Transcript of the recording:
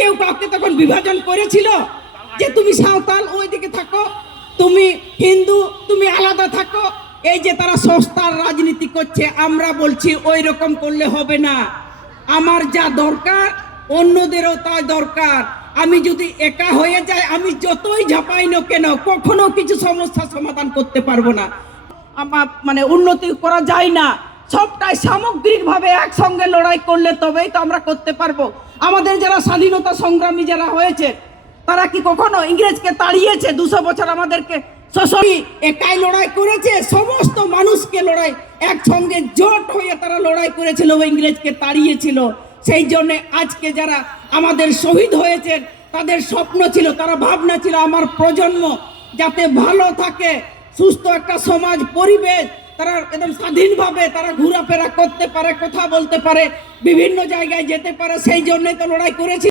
কেউ কাউকে তখন বিভাজন করেছিল যে তুমি সাঁওতাল ওইদিকে থাকো, তুমি হিন্দু তুমি আলাদা থাকো। এই যে তারা সস্তার রাজনীতি করছে, আমরা বলছি ওই রকম করলে হবে না। আমার যা দরকার অন্যদেরও তাই দরকার। আমি যদি একা হয়ে যাই, আমি যতই ঝাঁপাই না কেন, কখনো কিছু সমস্যার সমাধান করতে পারবো না। আমার মানে উন্নতি করা যায় না, সবটাই সামগ্রিকভাবে একসঙ্গে লড়াই করলে তবেই তো আমরা করতে পারবো। আমাদের যারা স্বাধীনতা সংগ্রামী যারা হয়েছে, তারা কি কখনো ইংরেজকে তাড়িয়েছে? 200 বছর আমাদেরকে একাই লড়াই করেছে, সমস্ত মানুষকে লড়াই একসঙ্গে জোট হয়ে তারা লড়াই করেছিল, ইংরেজকে তাড়িয়েছিল। সেই জন্য আজকে যারা আমাদের শহীদ হয়েছেন, তাদের স্বপ্ন ছিল, তারা ভাবনা ছিল আমার প্রজন্ম যাতে ভালো থাকে, সুস্থ একটা সমাজ পরিবেশ, তারা একদম স্বাধীনভাবে তারা ঘোরাফেরা করতে পারে, কথা বলতে পারে, বিভিন্ন জায়গায় যেতে পারে। সেই জন্যই তো লড়াই করেছি।